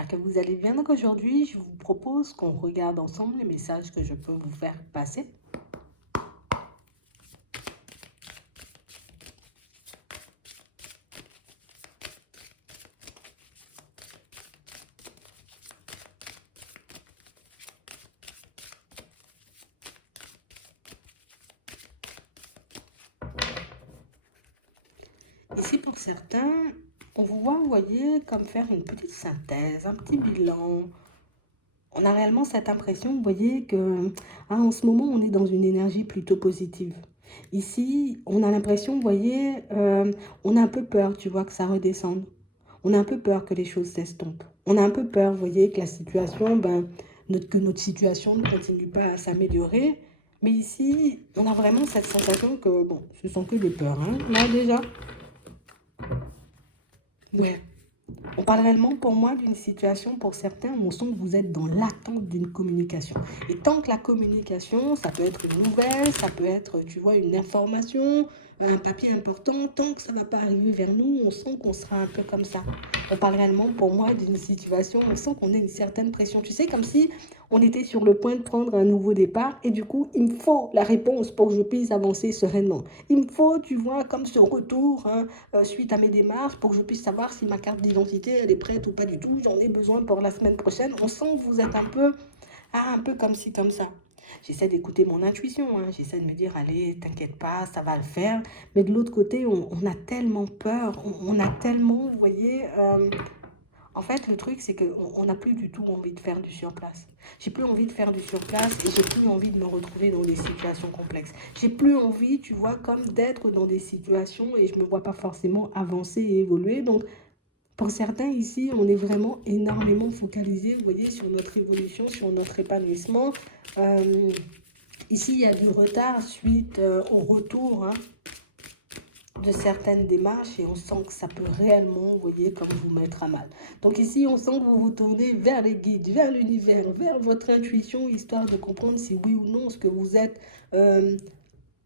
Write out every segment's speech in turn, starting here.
j'espère que vous allez bien. Donc aujourd'hui, je vous propose qu'on regarde ensemble les messages que je peux vous faire passer. Ici, pour certains, on vous voit, vous voyez, comme faire une petite synthèse, un petit bilan. On a réellement cette impression, vous voyez, que en ce moment, on est dans une énergie plutôt positive. Ici, on a l'impression, vous voyez, on a un peu peur, tu vois, que ça redescende. On a un peu peur que les choses s'estompent. On a un peu peur, vous voyez, que la situation, que notre situation ne continue pas à s'améliorer. Mais ici, on a vraiment cette sensation que, bon, ce sont que des peurs, hein, là déjà. Ouais. On parle réellement pour moi d'une situation, pour certains, où on sent que vous êtes dans l'attente d'une communication. Et tant que la communication, ça peut être une nouvelle, ça peut être, tu vois, une information, un papier important, tant que ça ne va pas arriver vers nous, on sent qu'on sera un peu comme ça. On parle réellement pour moi d'une situation, on sent qu'on a une certaine pression. Tu sais, comme si on était sur le point de prendre un nouveau départ et du coup, il me faut la réponse pour que je puisse avancer sereinement. Il me faut, tu vois, comme ce retour, hein, suite à mes démarches pour que je puisse savoir si ma carte d'identité elle est prête ou pas du tout. J'en ai besoin pour la semaine prochaine. On sent que vous êtes un peu comme ci, comme ça. J'essaie d'écouter mon intuition, hein. J'essaie de me dire, allez, t'inquiète pas, ça va le faire. Mais de l'autre côté, on a tellement peur, on a tellement, vous voyez, en fait, le truc, c'est qu'on n'a plus du tout envie de faire du surplace. J'ai plus envie de faire du surplace et j'ai plus envie de me retrouver dans des situations complexes. J'ai plus envie, tu vois, comme d'être dans des situations et je me vois pas forcément avancer et évoluer. Donc, pour certains ici, on est vraiment énormément focalisé, vous voyez, sur notre évolution, sur notre épanouissement. Euh, Ici, il y a du retard suite au retour, hein, de certaines démarches et on sent que ça peut réellement, vous voyez, comme vous mettre à mal. Donc ici, on sent que vous vous tournez vers les guides, vers l'univers, vers votre intuition, histoire de comprendre si oui ou non ce que vous êtes euh,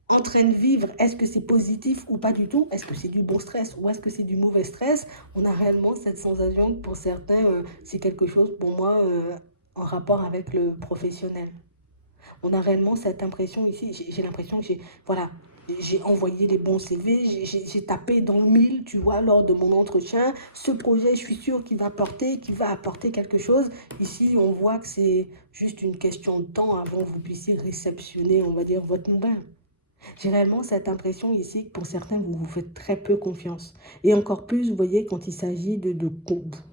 en train de vivre, est-ce que c'est positif ou pas du tout? Est-ce que c'est du bon stress ou est-ce que c'est du mauvais stress? On a réellement cette sensation que pour certains, c'est quelque chose pour moi en rapport avec le professionnel. On a réellement cette impression ici, j'ai l'impression que voilà, j'ai envoyé les bons CV, j'ai tapé dans le mille, tu vois, lors de mon entretien. Ce projet, je suis sûre qu'il va apporter quelque chose. Ici, on voit que c'est juste une question de temps avant que vous puissiez réceptionner, on va dire, votre nouvelle. J'ai réellement cette impression ici que pour certains, vous vous faites très peu confiance. Et encore plus, vous voyez, quand il s'agit de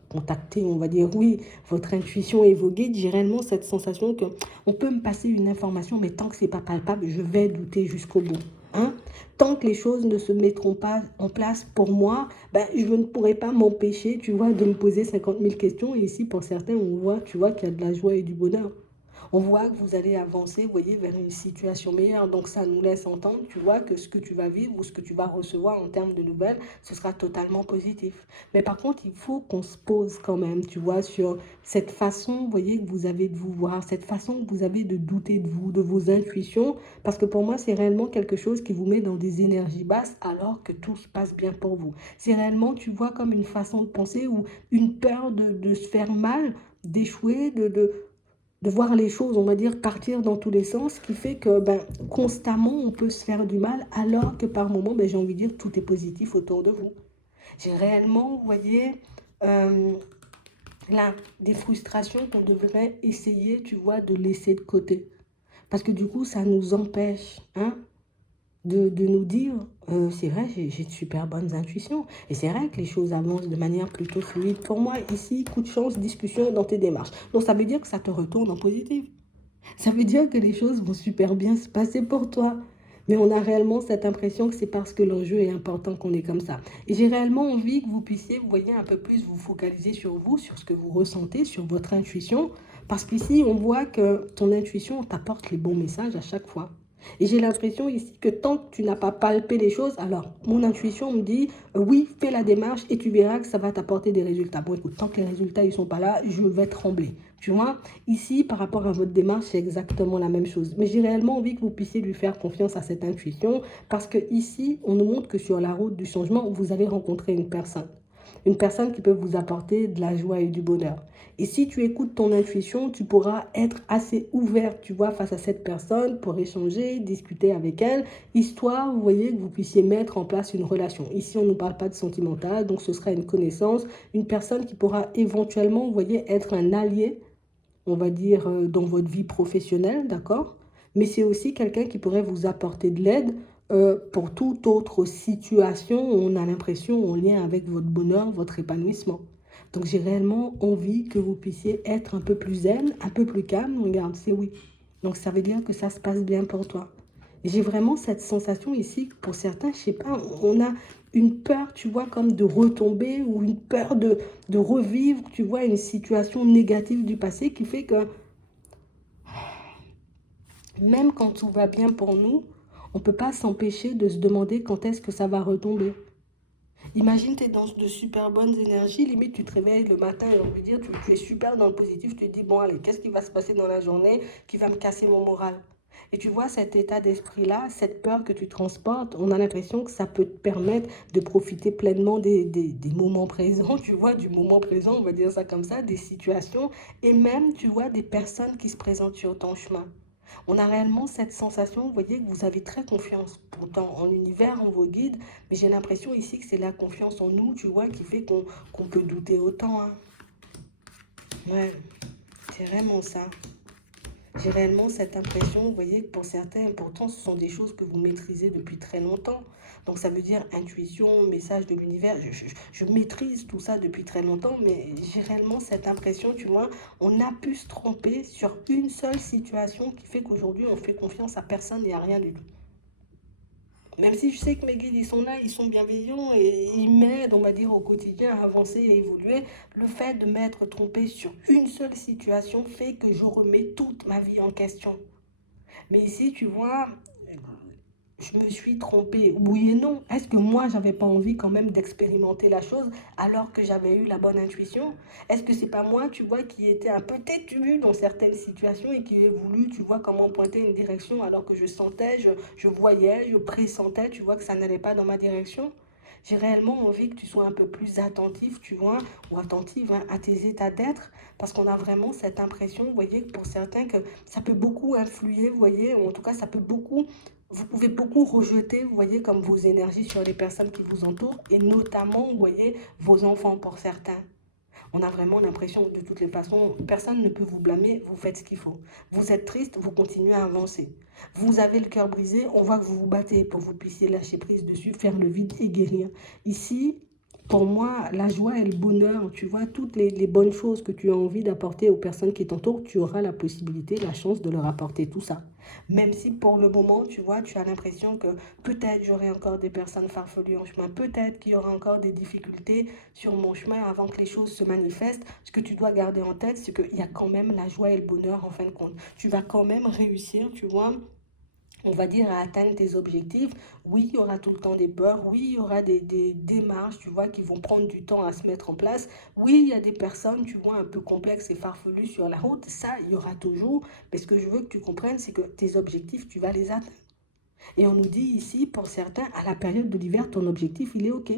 contacter, on va dire, oui, votre intuition et vos guides, j'ai réellement cette sensation que on peut me passer une information, mais tant que c'est pas palpable, je vais douter jusqu'au bout. Hein? Tant que les choses ne se mettront pas en place pour moi, je ne pourrai pas m'empêcher, tu vois, de me poser 50 000 questions. Et ici, pour certains, on voit, tu vois, qu'il y a de la joie et du bonheur. On voit que vous allez avancer, vous voyez, vers une situation meilleure. Donc ça nous laisse entendre, tu vois, que ce que tu vas vivre ou ce que tu vas recevoir en termes de nouvelles, ce sera totalement positif. Mais par contre, il faut qu'on se pose quand même, tu vois, sur cette façon, vous voyez, que vous avez de vous voir, cette façon que vous avez de douter de vous, de vos intuitions. Parce que pour moi, c'est réellement quelque chose qui vous met dans des énergies basses alors que tout se passe bien pour vous. C'est réellement, tu vois, comme une façon de penser ou une peur de se faire mal, d'échouer, de voir les choses, on va dire, partir dans tous les sens, qui fait que constamment, on peut se faire du mal, alors que par moments, j'ai envie de dire, tout est positif autour de vous. J'ai réellement, vous voyez, euh, là, des frustrations qu'on devrait essayer, tu vois, de laisser de côté. Parce que du coup, ça nous empêche, hein, de nous dire, c'est vrai, j'ai de super bonnes intuitions. Et c'est vrai que les choses avancent de manière plutôt fluide. Pour moi, ici, coup de chance, discussion dans tes démarches. Donc, ça veut dire que ça te retourne en positif. Ça veut dire que les choses vont super bien se passer pour toi. Mais on a réellement cette impression que c'est parce que l'enjeu est important qu'on est comme ça. Et j'ai réellement envie que vous puissiez, vous voyez, un peu plus vous focaliser sur vous, sur ce que vous ressentez, sur votre intuition. Parce qu'ici, on voit que ton intuition t'apporte les bons messages à chaque fois. Et j'ai l'impression ici que tant que tu n'as pas palpé les choses, alors mon intuition me dit oui, fais la démarche et tu verras que ça va t'apporter des résultats. Bon, écoute, tant que les résultats ne sont pas là, je vais trembler. Tu vois, ici, par rapport à votre démarche, c'est exactement la même chose. Mais j'ai réellement envie que vous puissiez lui faire confiance à cette intuition parce que ici, on nous montre que sur la route du changement, vous allez rencontrer une personne. une personne qui peut vous apporter de la joie et du bonheur. Et si tu écoutes ton intuition, tu pourras être assez ouvert, tu vois, face à cette personne pour échanger, discuter avec elle, histoire, vous voyez, que vous puissiez mettre en place une relation. Ici, on ne parle pas de sentimental, donc ce sera une connaissance, une personne qui pourra éventuellement, vous voyez, être un allié, on va dire, dans votre vie professionnelle, d'accord? Mais c'est aussi quelqu'un qui pourrait vous apporter de l'aide pour toute autre situation où on a l'impression en lien avec votre bonheur, votre épanouissement. Donc j'ai réellement envie que vous puissiez être un peu plus zen, un peu plus calme. Regarde, c'est oui. Donc ça veut dire que ça se passe bien pour toi. J'ai vraiment cette sensation ici, que pour certains, je sais pas, on a une peur, tu vois, comme de retomber ou une peur de revivre, tu vois, une situation négative du passé qui fait que même quand tout va bien pour nous, on ne peut pas s'empêcher de se demander quand est-ce que ça va retomber. Imagine, tu es dans de super bonnes énergies, limite tu te réveilles le matin et on veut dire, tu es super dans le positif, tu te dis, bon allez, qu'est-ce qui va se passer dans la journée qui va me casser mon moral? Et tu vois, cet état d'esprit-là, cette peur que tu transportes, on a l'impression que ça peut te permettre de profiter pleinement des moments présents, tu vois, du moment présent, on va dire ça comme ça, des situations, et même, tu vois, des personnes qui se présentent sur ton chemin. On a réellement cette sensation, vous voyez, que vous avez très confiance pourtant en l'univers, en vos guides, mais j'ai l'impression ici que c'est la confiance en nous, tu vois, qui fait qu'on peut douter autant. Hein. Ouais, c'est vraiment ça. J'ai réellement cette impression, vous voyez, que pour certains, pourtant, ce sont des choses que vous maîtrisez depuis très longtemps. Donc ça veut dire intuition, message de l'univers. Je maîtrise tout ça depuis très longtemps, mais j'ai réellement cette impression, tu vois, on a pu se tromper sur une seule situation qui fait qu'aujourd'hui, on fait confiance à personne et à rien du tout. Même si je sais que mes guides, ils sont là, ils sont bienveillants et ils m'aident, on va dire, au quotidien à avancer et à évoluer, le fait de m'être trompé sur une seule situation fait que je remets toute ma vie en question. Mais ici, tu vois, je me suis trompée. Oui et non. Est-ce que moi, j'avais pas envie quand même d'expérimenter la chose alors que j'avais eu la bonne intuition? Est-ce que c'est pas moi, tu vois, qui était un peu têtu dans certaines situations et qui ai voulu, tu vois, comment pointer une direction alors que je sentais, je voyais, je pressentais, tu vois, que ça n'allait pas dans ma direction? J'ai réellement envie que tu sois un peu plus attentif, tu vois, ou attentive hein, à tes états d'être, parce qu'on a vraiment cette impression, vous voyez, pour certains, que ça peut beaucoup influer, vous voyez, ou en tout cas, ça peut beaucoup vous pouvez beaucoup rejeter, vous voyez, comme vos énergies sur les personnes qui vous entourent et notamment, vous voyez, vos enfants pour certains. On a vraiment l'impression que de toutes les façons, personne ne peut vous blâmer, vous faites ce qu'il faut. Vous êtes triste, vous continuez à avancer. Vous avez le cœur brisé, on voit que vous vous battez pour que vous puissiez lâcher prise dessus, faire le vide et guérir. Ici, pour moi, la joie et le bonheur, tu vois, toutes les bonnes choses que tu as envie d'apporter aux personnes qui t'entourent, tu auras la possibilité, la chance de leur apporter tout ça. Même si pour le moment, tu vois, tu as l'impression que peut-être j'aurai encore des personnes farfelues en chemin, peut-être qu'il y aura encore des difficultés sur mon chemin avant que les choses se manifestent. Ce que tu dois garder en tête, c'est qu'il y a quand même la joie et le bonheur en fin de compte. Tu vas quand même réussir, tu vois, on va dire, à atteindre tes objectifs. Oui, il y aura tout le temps des peurs. Oui, il y aura des démarches, tu vois, qui vont prendre du temps à se mettre en place. Oui, il y a des personnes, tu vois, un peu complexes et farfelues sur la route. Ça, il y aura toujours. Mais ce que je veux que tu comprennes, c'est que tes objectifs, tu vas les atteindre. Et on nous dit ici, pour certains, à la période de l'hiver, ton objectif, il est OK.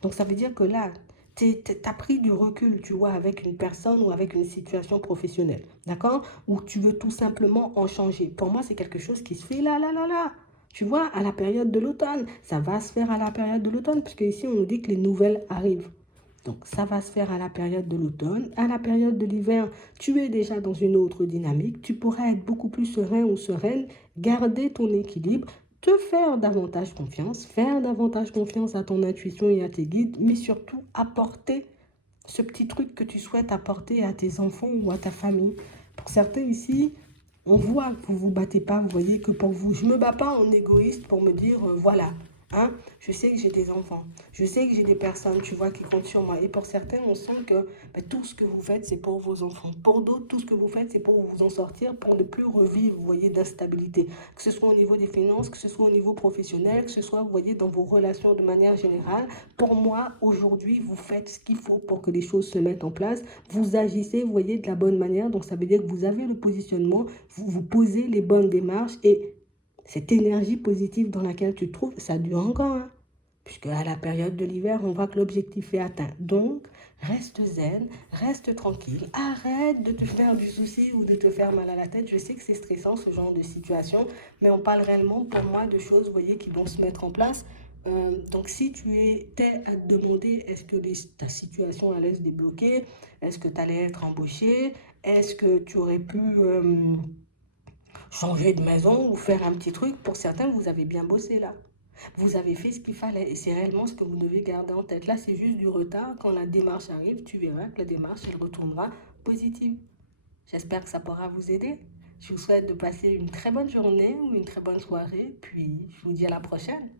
Donc ça veut dire que là, tu as pris du recul, tu vois, avec une personne ou avec une situation professionnelle, d'accord? Ou tu veux tout simplement en changer. Pour moi, c'est quelque chose qui se fait là, là, là, là. Tu vois, à la période de l'automne. Ça va se faire à la période de l'automne, puisque ici, on nous dit que les nouvelles arrivent. Donc, ça va se faire à la période de l'automne. À la période de l'hiver, tu es déjà dans une autre dynamique. Tu pourras être beaucoup plus serein ou sereine, garder ton équilibre, te faire davantage confiance à ton intuition et à tes guides, mais surtout apporter ce petit truc que tu souhaites apporter à tes enfants ou à ta famille. Pour certains ici, on voit que vous ne vous battez pas, vous voyez que pour vous, je ne me bats pas en égoïste pour me dire, voilà, hein, je sais que j'ai des enfants, je sais que j'ai des personnes, tu vois, qui comptent sur moi. Et pour certains, on sent que tout ce que vous faites, c'est pour vos enfants. Pour d'autres, tout ce que vous faites, c'est pour vous en sortir, pour ne plus revivre, vous voyez, d'instabilité. Que ce soit au niveau des finances, que ce soit au niveau professionnel, que ce soit, vous voyez, dans vos relations de manière générale. Pour moi, aujourd'hui, vous faites ce qu'il faut pour que les choses se mettent en place. Vous agissez, vous voyez, de la bonne manière. Donc, ça veut dire que vous avez le positionnement, vous posez les bonnes démarches et cette énergie positive dans laquelle tu te trouves, ça dure encore. Hein. puisque à la période de l'hiver, on voit que l'objectif est atteint. Donc, reste zen, reste tranquille, arrête de te faire du souci ou de te faire mal à la tête. Je sais que c'est stressant ce genre de situation, mais on parle réellement pour moi de choses, vous voyez, qui vont se mettre en place. Donc si tu étais à te demander est-ce que ta situation allait se débloquer, est-ce que tu allais être embauché, est-ce que tu aurais pu changer de maison ou faire un petit truc, pour certains, vous avez bien bossé là. Vous avez fait ce qu'il fallait et c'est réellement ce que vous devez garder en tête. Là, c'est juste du retard. Quand la démarche arrive, tu verras que la démarche, elle retournera positive. J'espère que ça pourra vous aider. Je vous souhaite de passer une très bonne journée ou une très bonne soirée. Puis, je vous dis à la prochaine.